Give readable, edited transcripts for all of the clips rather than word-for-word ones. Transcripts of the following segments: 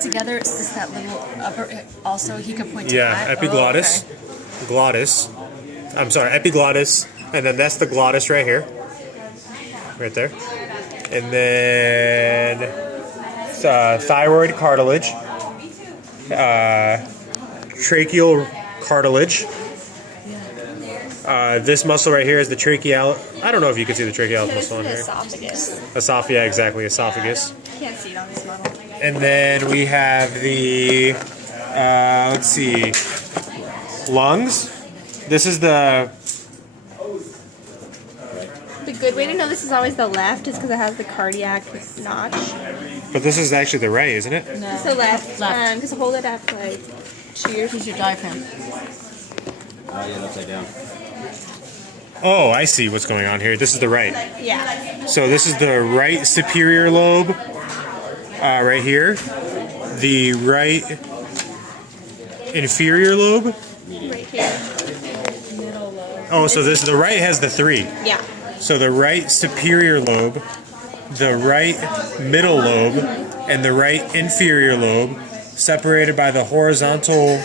Together, it's just that little upper. Also, he could point to Yeah, that. epiglottis, glottis. I'm sorry, epiglottis, and then that's the glottis right here, right there, and then thyroid cartilage, tracheal cartilage. This muscle right here is the tracheal. I don't know if you can see the trachealis muscle on here. Esophagus. Yeah, exactly, esophagus. Can't see it on this model. And then we have the, let's see, lungs. This is the... The good way to know this is always the left is because it has the cardiac notch. But this is actually the right, isn't it? No. It's the left. Because hold it up like cheers. Here's your diaphragm. Oh, yeah, upside down. Oh, I see what's going on here. This is the right. Yeah. So this is the right superior lobe, right here. The right inferior lobe. Right here. Oh, so the right has the 3. Yeah. So the right superior lobe, the right middle lobe, and the right inferior lobe, separated by the horizontal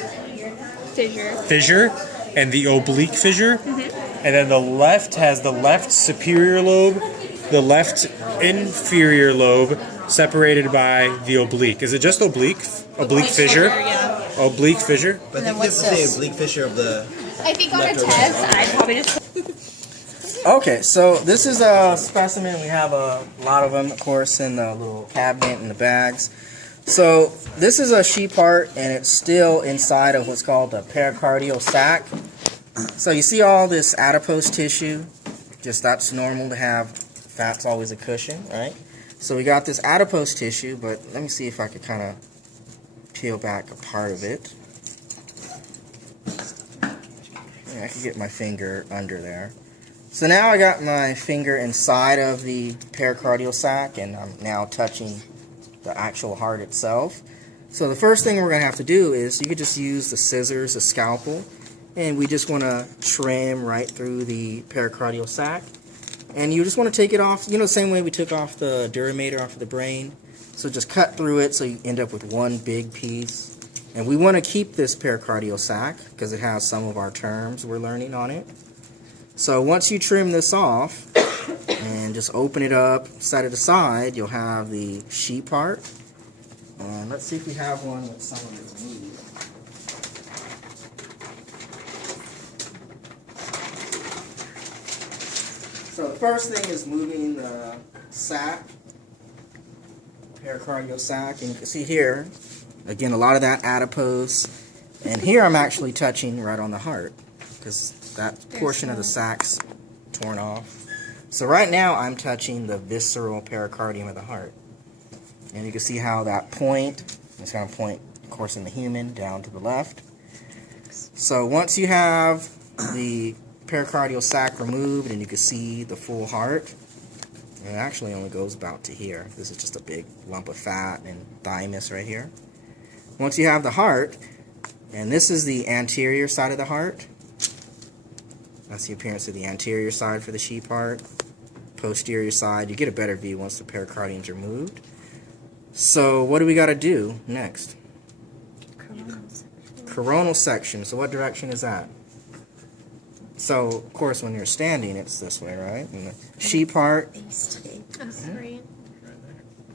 fissure and the oblique fissure. And then the left has the left superior lobe, the left inferior lobe, separated by the oblique. Is it just oblique? Oblique fissure? Yeah. Oblique fissure? But I think you have to say oblique fissure of the... I think on a test, I probably just... Okay, so this is a specimen. We have a lot of them, of course, in the little cabinet and the bags. So this is a sheep heart, and it's still inside of what's called the pericardial sac. So you see all this adipose tissue. Just that's normal to have. Fat's always a cushion, right? So we got this adipose tissue, but let me see if I could kind of peel back a part of it. Yeah, I can get my finger under there. So now I got my finger inside of the pericardial sac, and I'm now touching the actual heart itself. So the first thing we're going to have to do is you could just use the scissors, a scalpel, and we just want to trim right through the pericardial sac. And you just want to take it off, you know, the same way we took off the duramater off of the brain. So just cut through it so you end up with one big piece. And we want to keep this pericardial sac because it has some of our terms we're learning on it. So once you trim this off and just open it up, set it aside, you'll have the sheep heart. And let's see if we have one with some of it removed. So the first thing is moving the sac, pericardial sac, and you can see here, again, a lot of that adipose. And here I'm actually touching right on the heart because that portion of the sac's torn off. So right now I'm touching the visceral pericardium of the heart. And you can see how that point, it's going to point, of course, in the human down to the left. So once you have the pericardial sac removed and you can see the full heart, it actually only goes about to here. This is just a big lump of fat and thymus right here. Once you have the heart, and this is the anterior side of the heart. That's the appearance of the anterior side for the sheep heart. Posterior side, you get a better view once the pericardium's removed. So what do we got to do next? Coronal section. So what direction is that? So, of course, when you're standing, it's this way, right? And the sheep heart.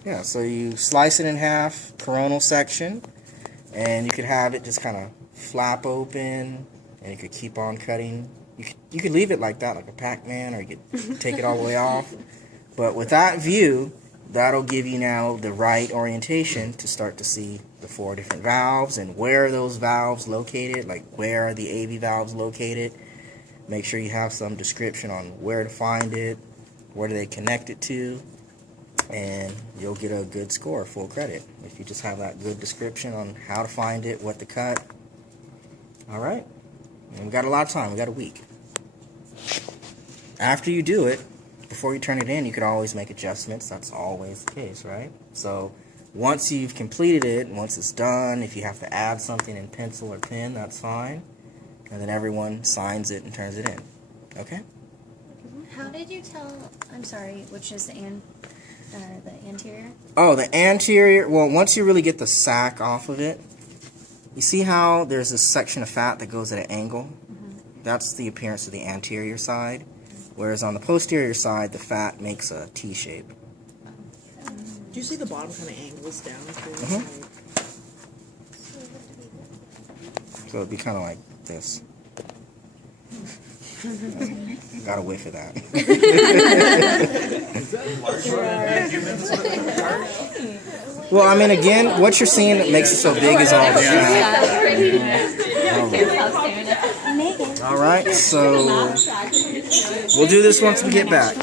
Yeah, so you slice it in half, coronal section, and you could have it just kind of flap open, and you could keep on cutting. You could leave it like that, like a Pac-Man, or you could take it all the way off. But with that view, that'll give you now the right orientation to start to see the 4 different valves and where are those valves located, like where are the AV valves located. Make sure you have some description on where to find it, where do they connect it to, and you'll get a good score, full credit, if you just have that good description on how to find it, what to cut. All right, and we got a lot of time, we got a week. After you do it, before you turn it in, you could always make adjustments. That's always the case, right? So once you've completed it, once it's done, if you have to add something in pencil or pen, that's fine. And then everyone signs it and turns it in. Okay? How did you tell, I'm sorry, which is the The anterior? Oh, the anterior. Well, once you really get the sac off of it, you see how there's this section of fat that goes at an angle? That's the appearance of the anterior side. Whereas on the posterior side, the fat makes a T shape. Do you see the bottom kind of angles down? So it'd be kind of like this. Got a whiff of that. Well, I mean, again, what you're seeing that makes it so big is all the fat. All right, so we'll do this once we get back.